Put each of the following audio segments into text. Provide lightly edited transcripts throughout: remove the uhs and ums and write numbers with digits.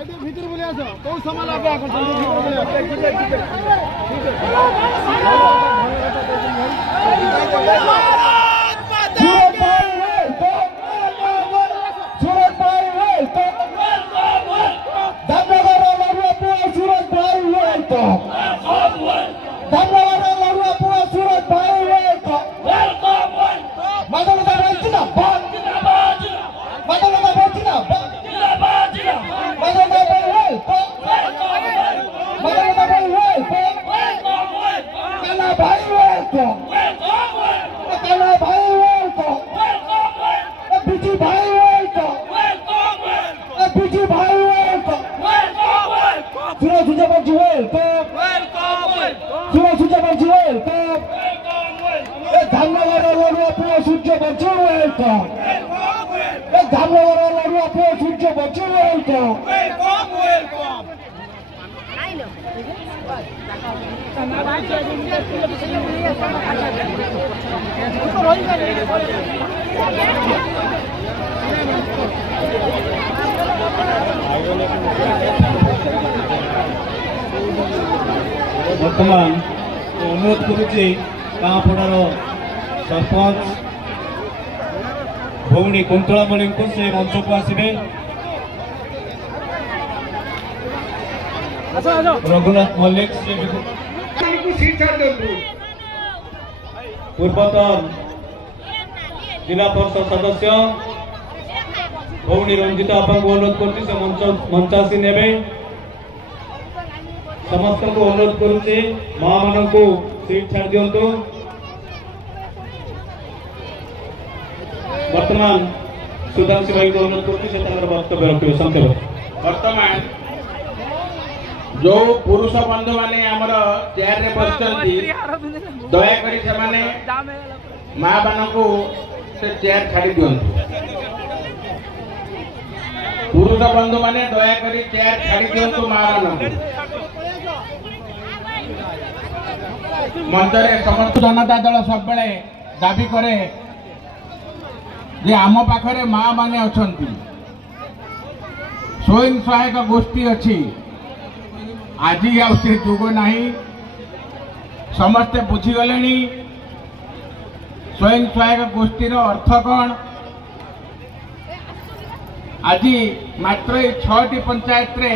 ভিতরে বলে আসো কোন সময় লাগবে এখন ভিতরে বলে আসো बर्तमान अनुरोध करुचे गाँपड़ार सरपंच भौणी कुंतलामणि को से मंच को आसवे रघुनाथ मल्लिक पूर्वतन जिला परिषद सदस्य भौणी रंजिता आपा को अनुरोध करती से मंचासी ने समस्त को अनुरोध करुचे माँ मान को सीट छाड़ दिंतु। वर्तमान सुधांशु भाई को अनुरोध करती से वक्तव्य रखिए संक्षेप। वर्तमान जो पुरुष बंधु माने आमर चेयर रे बसचंती दया करी से माने माँ मान को से चेयर छाड़ी दिंतु। पुरुष बंधु माने दया करी चेयर छाड़ी दिंतु माँ मान को। मंचरे समस्त जनता दल सब बेले दाबी करे जे आम पाखरे माँ माने अछंती स्वयं सहायक गोष्ठी अच्छी आज से जुग नहीं समस्ते बुझीगले स्वयं सहायक गोष्ठीर अर्थ कौन आज मात्र 6टी पंचायत रे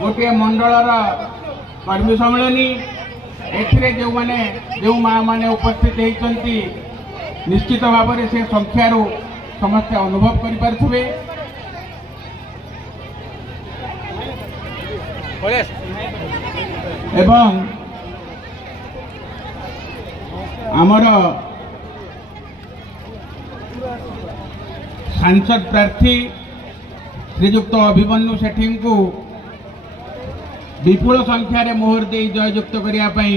गोटे मंडलर कर्मी सम्मेलनी एथिरे जो माँ माने उपस्थित होती निश्चित भाव में से संख्यार समस्ते अनुभव करें। एवं आमर सांसद प्रार्थी श्रीजुक्त अभिमन्यु सेठी को विपुल संख्यार मोहर दे जययुक्त करने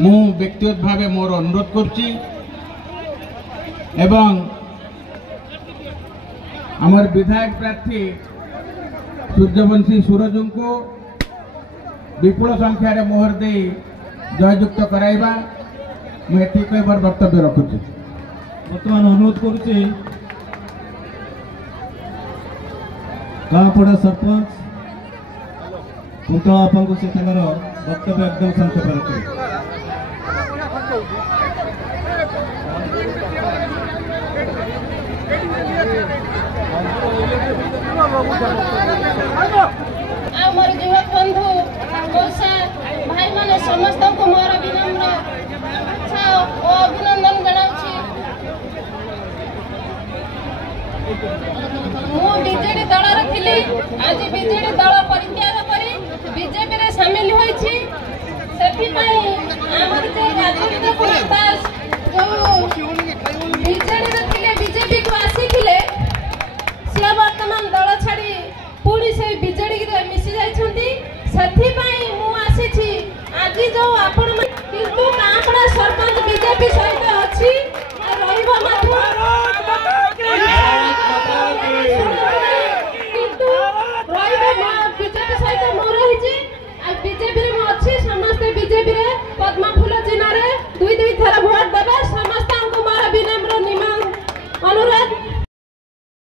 मु व्यक्तिगत भाव मोर अनुरोध करुच्ची एवं आमर विधायक प्रार्थी सूर्यवंशी सूरज को विपुल संख्यार मोहर दे जययुक्त कराइबा मुझे कहबार वक्तव्य रखुच्छी। बर्तमान अनुरोध करुचे गाँपड़ा सरपंच कुंतला आपा को से वक्तव्य एकदम संक्षेप रखिए। आमर युवक बंधु भाई माने समस्त को मोर विनम्र अभिनंदन जनाऊँ। मु बीजेडी दल थी आज बीजेडी दल परित्याग कर बीजेपी रे शामिल होइछि। सेथि पई आमर जे राजनीति को